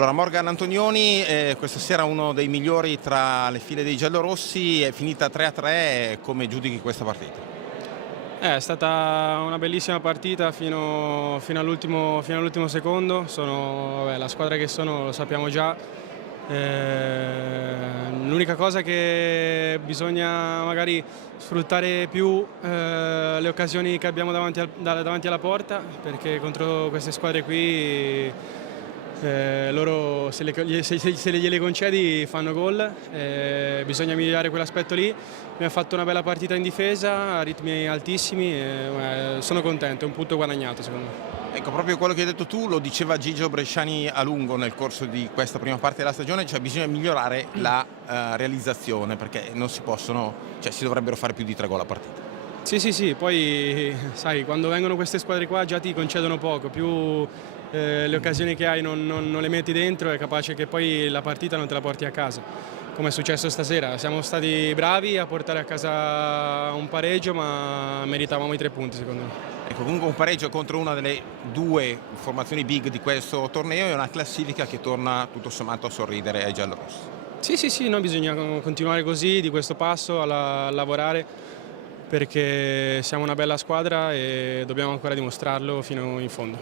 Allora, Morgan Antonioni, questa sera uno dei migliori tra le file dei giallorossi, è finita 3-3, come giudichi questa partita? È stata una bellissima partita fino all'ultimo secondo. Vabbè, la squadra che sono lo sappiamo già. L'unica cosa che bisogna magari sfruttare più le occasioni che abbiamo davanti alla porta, perché contro queste squadre qui loro se gliele concedi fanno gol, bisogna migliorare quell'aspetto lì. Abbiamo fatto una bella partita in difesa, a ritmi altissimi, sono contento, è un punto guadagnato secondo me. Ecco, proprio quello che hai detto tu lo diceva Gigio Bresciani a lungo nel corso di questa prima parte della stagione, cioè bisogna migliorare la realizzazione, perché non si possono, cioè si dovrebbero fare più di 3 gol a partita. Sì, poi sai, quando vengono queste squadre qua già ti concedono poco, più le occasioni che hai non le metti dentro, è capace che poi la partita non te la porti a casa, come è successo stasera. Siamo stati bravi a portare a casa un pareggio, ma meritavamo i 3 punti secondo me. Ecco, comunque un pareggio contro una delle 2 formazioni big di questo torneo è una classifica che torna tutto sommato a sorridere ai giallorossi. Sì, no, bisogna continuare così, di questo passo, a lavorare, perché siamo una bella squadra e dobbiamo ancora dimostrarlo fino in fondo.